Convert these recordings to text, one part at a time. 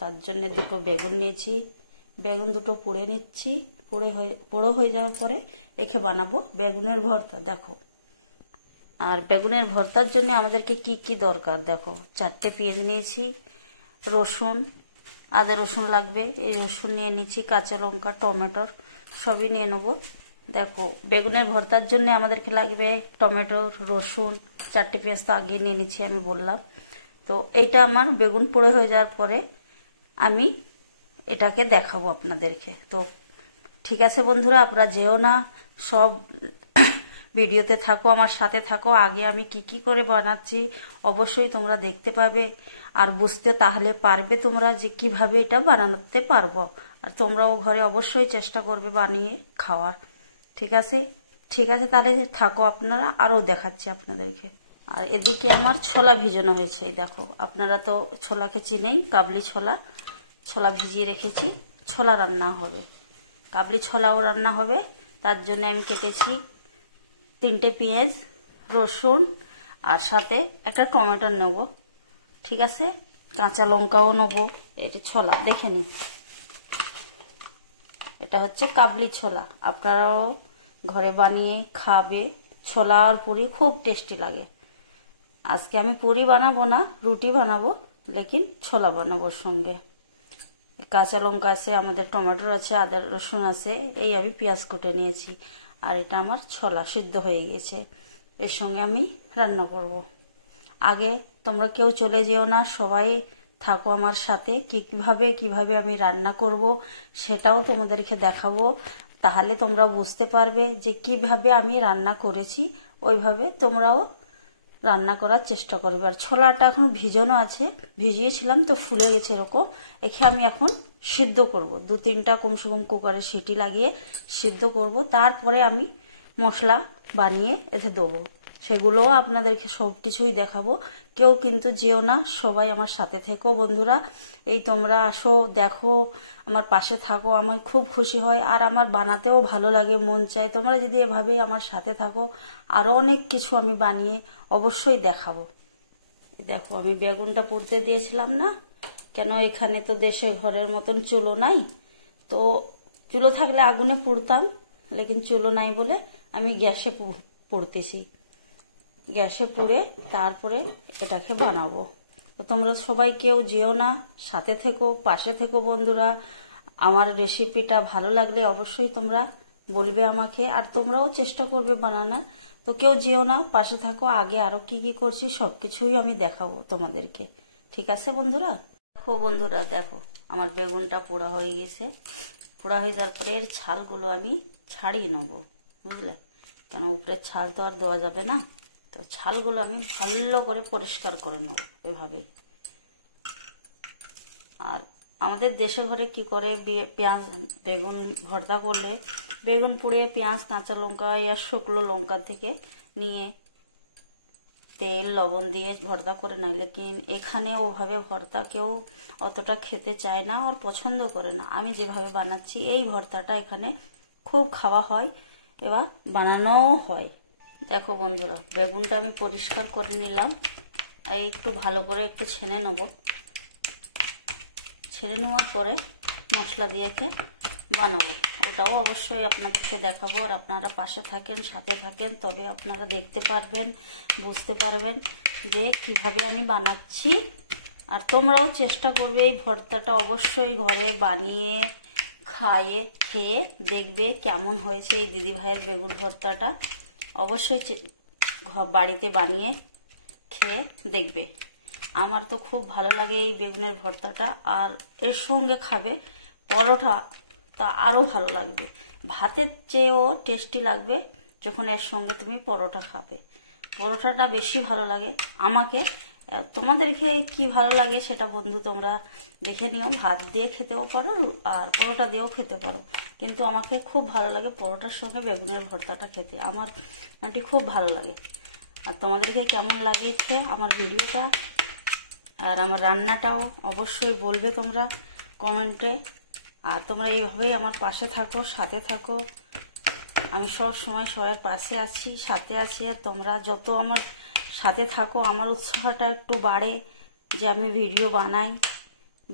তার জন্য দুটো বেগুন নিয়েছি, বেগুন দুটো পুড়ে নিচ্ছি। পোড়ো হয়ে যাওয়ার পরে রেখে বানাবো বেগুনের ভর্তা। দেখো, আর বেগুনের ভর্তার জন্য আমাদেরকে কি কি দরকার দেখো, 4টে পেঁয়াজ নিয়েছি, রসুন, আদা রসুন লাগবে, এই রসুন নিয়ে নিচ্ছি, কাঁচা লঙ্কা, টমেটো সবই নিয়ে নেবো। দেখো, বেগুনের ভর্তার জন্য আমাদেরকে লাগবে টমেটো, রসুন, 4টে পেঁয়াজ তো আগে নিয়ে নিচ্ছি আমি বললাম। তো এইটা আমার বেগুন পোড়া হয়ে যাওয়ার পরে আমি এটাকে দেখাবো আপনাদেরকে। তো ঠিক আছে বন্ধুরা, আপনারা যেও না, সব ভিডিওতে থাকো, আমার সাথে থাকো। আগে আমি কি কি করে বানাচ্ছি অবশ্যই তোমরা দেখতে পাবে আর বুঝতে তাহলে পারবে তোমরা যে কিভাবে এটা বানাতে পারবো। আর তোমরাও ঘরে অবশ্যই চেষ্টা করবে বানিয়ে খাওয়ার। ঠিক আছে, ঠিক আছে, তাহলে থাকো আপনারা, আরো দেখাচ্ছি আপনাদেরকে। আর এদিকে আমার ছোলা ভিজানো হয়েছে, দেখো আপনারা তো ছোলাকে চিনেই, কাবলি ছোলা, ছোলা ভিজিয়ে রেখেছি, ছোলা রান্না হবে, কাবলি ছোলাও রান্না হবে। তার জন্য আমি কেটেছি 3টে পেঁয়াজ, রসুন, আর সাথে একটা টমেটো নেব। ঠিক আছে, কাঁচা লঙ্কাও নেব। এটা ছোলা দেখে নিন, এটা হচ্ছে কাবলি ছোলা। আপনারাও ঘরে বানিয়ে খাবে, ছোলা আর পুরি খুব টেস্টি লাগে। আজকে আমি পুরি বানাবো না, রুটি বানাবো, লেকিন ছোলা বানাবো সঙ্গে। কাঁচা লঙ্কা আছে, আমাদের টমেটো আছে, আদা রসুন আছে, এই আমি পেঁয়াজ কুটে নিয়েছি। আর এটা আমার ছোলা সিদ্ধ হয়ে গেছে, এর সঙ্গে আমি রান্না করব। আগে তোমরা কেউ চলে যেও না, সবাই থাকো আমার সাথে। কিভাবে আমি রান্না করব সেটাও তোমাদেরকে দেখাবো, তাহলে তোমরা বুঝতে পারবে যে কিভাবে আমি রান্না করেছি, ওইভাবে তোমরাও রান্না করার চেষ্টা করবে। আর ছোলাটা এখন ভিজানো আছে, ভিজিয়েছিলাম তো ফুলে গেছে এরকম। একে আমি এখন সিদ্ধ করব, 2-3টা কমসে কম কুকারে সিটি লাগিয়ে সিদ্ধ করব। তারপরে আমি মশলা বানিয়ে এতে দেবো, সেগুলোও আপনাদেরকে সব কিছুই দেখাবো। কেউ কিন্তু যেও না, সবাই আমার সাথে থেকো বন্ধুরা। এই তোমরা আসো, দেখো, আমার পাশে থাকো, আমার খুব খুশি হয়। আর আমার বানাতেও ভালো লাগে, মন চায় তোমরা যদি এভাবেই আমার সাথে থাকো, আরো অনেক কিছু আমি বানিয়ে অবশ্যই দেখাবো। দেখো, আমি বেগুনটা পুড়তে দিয়েছিলাম না, কেন এখানে তো দেশে ঘরের মতন চুলো নাই, তো চুলো থাকলে আগুনে পুড়তাম, লেকিন চুলো নাই বলে আমি গ্যাসে পুড়তেছি। গ্যাসে পুড়ে তারপরে এটাকে বানাবো। তো তোমরা সবাই কেউ যেও না, সাথে থেকো, পাশে থেকো বন্ধুরা। আমার রেসিপিটা ভালো লাগলে অবশ্যই তোমরা বলবে আমাকে, আর তোমরাও চেষ্টা করবে বানানোর। তো কেউ যেও না, পাশে থাকো। আগে আরো কি কি করছি সবকিছুই আমি দেখাবো তোমাদেরকে। ঠিক আছে বন্ধুরা? দেখো বন্ধুরা, দেখো আমার বেগুনটা পোড়া হয়ে গেছে। পোড়া হয়ে যাওয়ার পরে এর ছালগুলো আমি ছাড়িয়ে নেবো, বুঝলে, কেন উপরের ছাল তো আর দেওয়া যাবে না। তো ছালগুলো আমি ভালো করে পরিষ্কার করে নেবো এভাবে। আর আমাদের দেশে ঘরে কি করে পেঁয়াজ বেগুন ভর্তা করলে, বেগুন পুড়িয়ে পেঁয়াজ, কাঁচা লঙ্কা আর শুকনো লঙ্কা থেকে নিয়ে তেল লবণ দিয়ে ভর্তা করে নেয়, লেকিন এখানে ওভাবে ভর্তা কেউ অতটা খেতে চায় না, আর পছন্দ করে না। আমি যেভাবে বানাচ্ছি এই ভর্তাটা এখানে খুব খাওয়া হয়, এবার বানানোও হয়। দেখো বন্ধুরা, বেগুনটা আমি পরিষ্কার করে নিলাম, আর একটু ভালো করে একটু ছেনে নেব। ছেড়ে নেওয়ার পরে মশলা দিয়ে বানাবো, ওটাও অবশ্যই আপনাদেরকে দেখাবো। আর আপনারা পাশে থাকেন, সাথে থাকেন, তবে আপনারা দেখতে পারবেন, বুঝতে পারবেন যে কিভাবে আমি বানাচ্ছি। আর তোমরাও চেষ্টা করবে এই ভর্তাটা অবশ্যই ঘরে বানিয়ে খেয়ে দেখবে কেমন হয়েছে এই দিদি ভাইয়ের বেগুন ভর্তাটা। অবশ্যই বাড়িতে বানিয়ে খেয়ে দেখবে। আমার তো খুব ভালো লাগে এই বেগুনের ভর্তাটা, আর এর সঙ্গে খাবে পরোটা, তা আরো ভালো লাগবে। ভাতের চেয়েও টেস্টি লাগবে যখন এর সঙ্গে তুমি পরোটা খাবে। পরোটাটা বেশি ভালো লাগে আমাকে। তোমাদেরকে কি ভালো লাগে সেটা বন্ধু তোমরা দেখে নিও। ভাত দিয়ে খেতেও পারো আর পরোটা দিয়েও খেতে পারো, কিন্তু আমাকে খুব ভালো লাগে পরোটার সঙ্গে বেগুনের ভর্তাটা খেতে, আমার খুব ভালো লাগে। আর তোমাদেরকে কেমন লাগছে আমার ভিডিওটা আর আমার রান্নাটাও অবশ্যই বলবে তোমরা কমেন্টে। আর তোমরা এইভাবেই আমার পাশে থাকো, সাথে থাকো। আমি সব সময় সবার পাশে আছি, সাথে আছি। তোমরা যত আমার সাথে থাকো আমার উৎসাহটা একটু বাড়ে যে আমি ভিডিও বানাই,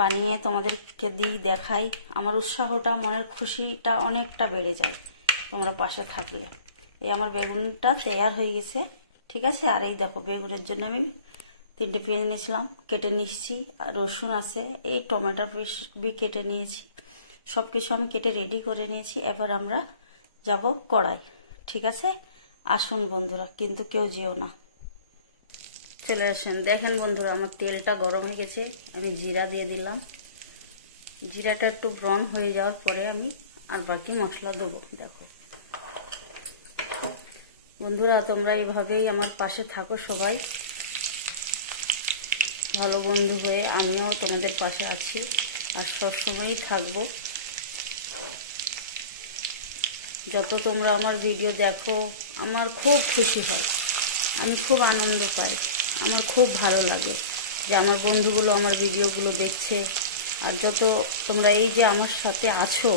বানিয়ে তোমাদেরকে দিই, দেখাই। আমার উৎসাহটা, মনের খুশিটা অনেকটা বেড়ে যায় তোমরা পাশে থাকলে। এই আমার বেগুনটা তৈয়ার হয়ে গেছে, ঠিক আছে। আর এই দেখো, বেগুনের জন্য আমি 3টে পেঁয়াজ নিয়েছিলাম, কেটে নিচ্ছি। আর রসুন আছে, এই টমেটো পিস কেটে নিয়েছি। সব কিছু আমি কেটে রেডি করে নিয়েছি। এবার আমরা যাব কড়াই, ঠিক আছে। আসুন বন্ধুরা, কিন্তু কেউ যেও না, চলে আসেন। দেখেন বন্ধুরা, আমার তেলটা গরম হয়ে গেছে। আমি জিরা দিয়ে দিলাম। জিরাটা একটু ব্রাউন হয়ে যাওয়ার পরে আমি আর বাকি মশলা দেবো। দেখো বন্ধুরা, তোমরা এইভাবেই আমার পাশে থাকো সবাই, ভালো বন্ধু হয়ে। আমিও তোমাদের পাশে আছি আর সবসময়ই থাকবো। যত তোমরা আমার ভিডিও দেখো, আমার খুব খুশি হয়, আমি খুব আনন্দ পাই, আমার খুব ভালো লাগে যে আমার বন্ধুগুলো আমার ভিডিওগুলো দেখছে। আর যত তোমরা এই যে আমার সাথে আছো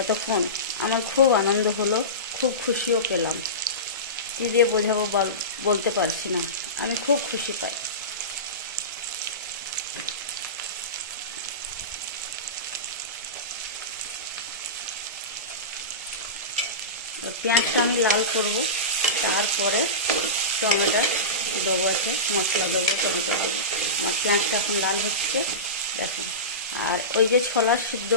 এতক্ষণ, আমার খুব আনন্দ হলো, খুব খুশিও পেলাম। কি দিয়ে বোঝাবো বলতে পারছি না, আমি খুব খুশি পাই। পেঁয়াজটা আমি লাল করব, তারপরে টমেটো দেবো, আছে মশলা দেবো, টমেটো। আমার পেঁয়াজটা এখন লাল হচ্ছে, দেখুন। আর ওই যে ছোলা সিদ্ধ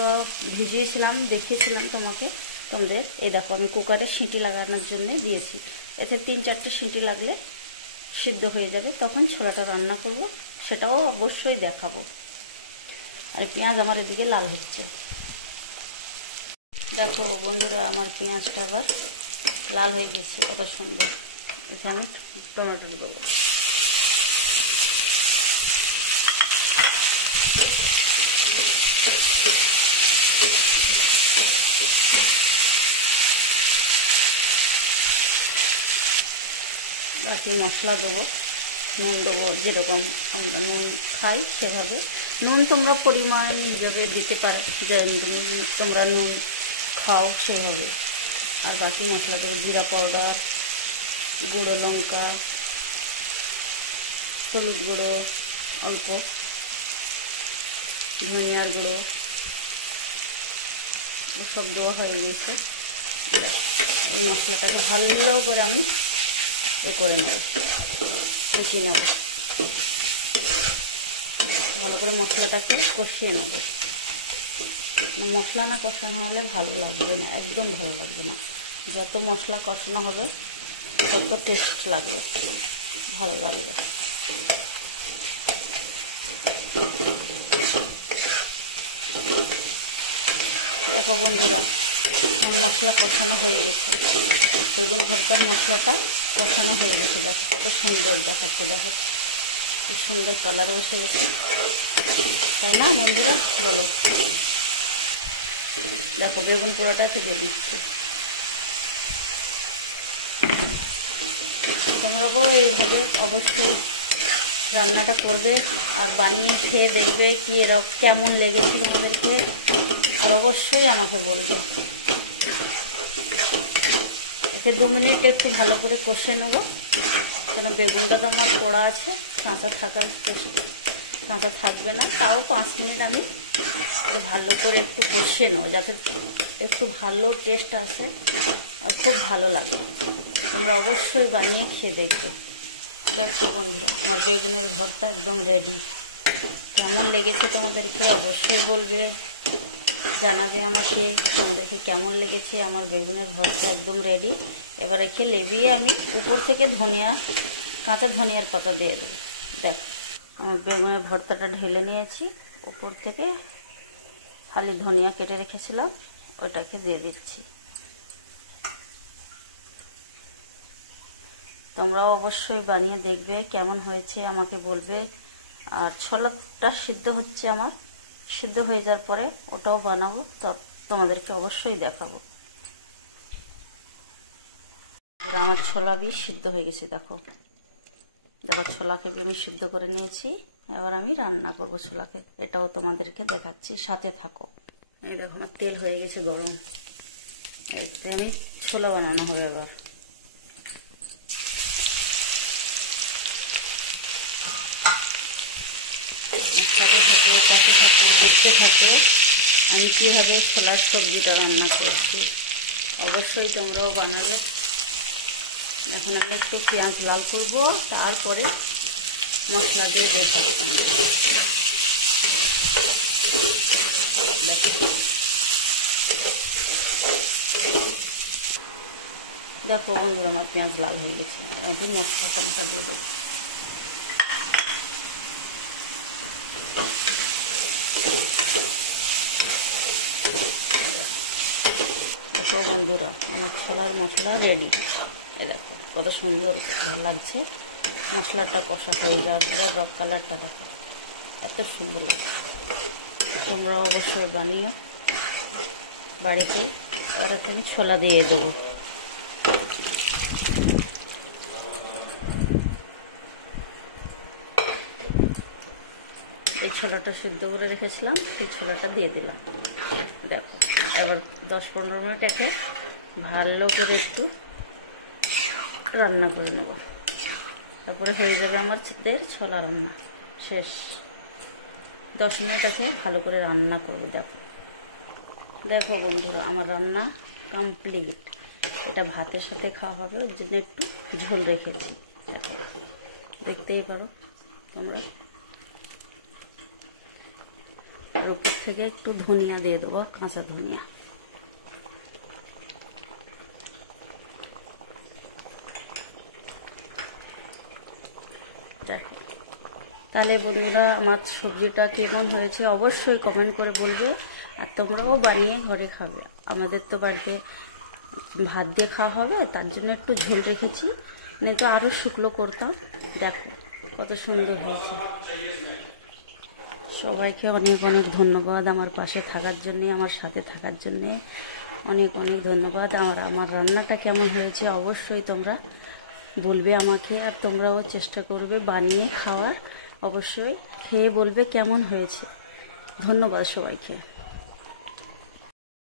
ভিজিয়েছিলাম, দেখিয়েছিলাম তোমাদের, এই দেখো আমি কুকারে সিটি লাগানোর জন্য দিয়েছি। এতে 3-4টে সিটি লাগলে সিদ্ধ হয়ে যাবে, তখন ছোলাটা রান্না করব, সেটাও অবশ্যই দেখাবো। আর পেঁয়াজ আমার এদিকে লাল হচ্ছে, দেখো বন্ধুরা, আমার পেঁয়াজটা আবার লাল হয়ে গেছে, কত সুন্দর। এতে আমি টমেটো দেবো। বাকি মশলা দেবো, নুন দেবো, যেরকম আমরা নুন খাই সেভাবে। নুন তোমরা পরিমাণ হিসাবে দিতে পারো, যে তোমরা নুন খাও সেভাবে। আর বাকি মশলা দেবো, জিরা পাউডার, গুঁড়ো লঙ্কা, হলুদ গুঁড়ো অল্প, ধনিয়ার গুঁড়ো, সব দেওয়া হয়ে গেছে। এই মশলাটাকে ভালো করে আমি করে নেব, কষিয়ে নেব, ভালো করে মশলাটাকে কষিয়ে নেব। মশলা না কষানো হলে ভালো লাগবে না, একদম ভালো লাগবে না। যত মশলা কষানো হবে তত টেস্ট লাগবে, ভালো লাগবে। দেখো বন্ধুরা, মশলা কষানো হয়ে গেছে, বেগুন ভর্তার মশলাটা কষানো হয়ে গেছে। দেখো কত সুন্দর দেখাচ্ছে, দেখো কি সুন্দর কালার বসে গেছে, তাই না বন্ধুরা? দেখো বেগুন পোড়াটা থেকে দিচ্ছি। তোমরাও এইভাবে অবশ্যই রান্নাটা করবে আর বানিয়ে খেয়ে দেখবে কি এরকম কেমন লেগেছে তোমাদেরকে, আর অবশ্যই আমাকে বলবে। এতে 2 মিনিট একটু ভালো করে কষে নেবো, কেন বেগুনটা তো আমার পোড়া আছে, কাঁচা থাকবে না। তাও 5 মিনিট আমি ভালো করে একটু কষে নেবো, যাতে একটু ভালো টেস্ট আসে আর খুব ভালো লাগে। তোমরা অবশ্যই বানিয়ে খেয়ে দেখবে। দেখো বন্ধু, আমার বেগুনের ভর্তা একদম রেডি। কেমন লেগেছে তোমাদেরকে অবশ্যই বলবে, জানাবে আমাকে তোমাদেরকে কেমন লেগেছে। আমার বেগুনের ভর্তা একদম রেডি। এবার রেখে লেবিয়ে আমি উপর থেকে কাঁচা ধনিয়ার পাতা দিয়ে দেবো। দেখ, আমার বেগুনের ভর্তাটা ঢেলে নিয়েছি, উপর থেকে খালি ধনিয়া কেটে রেখেছিলাম ওটাকে দিয়ে দিচ্ছি। তোমরাও অবশ্যই বানিয়ে দেখবে কেমন হয়েছে, আমাকে বলবে। আর ছোলাটা সিদ্ধ হচ্ছে, আমার সিদ্ধ হয়ে যাওয়ার পরে ওটাও বানাবো, তো তোমাদেরকে অবশ্যই দেখাবো। আমার ছোলা বীজ সিদ্ধ হয়ে গেছে, দেখো ছোলাকে আমি সিদ্ধ করে নিয়েছি। এবার আমি রান্না করবো ছোলাকে, এটাও তোমাদেরকে দেখাচ্ছি, সাথে থাকো। এই দেখো আমার তেল হয়ে গেছে গরম, এতে আমি ছোলা বানানো হবে। এবার সাথে থাকো, আমি কীভাবে ছোলার সবজিটা রান্না করছি, অবশ্যই তোমরাও বানাবে। এখন আমি একটু পেঁয়াজ লাল করব, তারপরে মশলা দিয়ে দেবো। দেখো বন্ধুরা, আমার পেঁয়াজ লাল হয়ে গেছে। এখন মশলাটা দিয়ে দেবো। বন্ধুরা, আমার ছোলার মশলা রেডি। এই দেখো কত সুন্দর লাগছে। মশলাটা কষা হয়ে যাওয়ার পরে রক কালারটা দেখো এত সুন্দর লাগছে। তোমরা অবশ্যই বানিও বাড়িতে। আর এখানে ছোলা দিয়ে দেবো। এই ছোলাটা সিদ্ধ করে রেখেছিলাম, সেই ছোলাটা দিয়ে দিলাম। দেখো এবার 10-15 মিনিট একে ভালো করে একটু রান্না করে নেব, তারপরে হয়ে যাবে আমার ছোলা রান্না শেষ। 10 মিনিট একে ভালো করে রান্না করবো। দেখো দেখো বন্ধুরা, আমার রান্না কমপ্লিট। এটা ভাতের সাথে খাওয়া হবে, ওর জন্য একটু ঝোল রেখেছি। দেখো দেখতেই পারো তোমরা। আর উপর থেকে একটু ধনিয়া দিয়ে দেবো, কাঁচা ধনিয়া। দেখো তাহলে বন্ধুরা, আমার সবজিটা কেমন হয়েছে অবশ্যই কমেন্ট করে বলবে। আর তোমরাও বানিয়ে ঘরে খাবে। আমাদের তো বাড়িতে ভাত দিয়ে খাওয়া হবে, তার জন্য একটু ঝোল রেখেছি, নয়তো তো আরও শুকনো করতাম। দেখো কত সুন্দর হয়েছে। সবাইকে অনেক অনেক ধন্যবাদ আমার পাশে থাকার জন্যে, আমার সাথে থাকার জন্যে অনেক অনেক ধন্যবাদ। আমার রান্নাটা কেমন হয়েছে অবশ্যই তোমরা বলবে আমাকে। আর তোমরাও চেষ্টা করবে বানিয়ে খাওয়ার। অবশ্যই খেয়ে বলবে কেমন হয়েছে। ধন্যবাদ সবাইকে।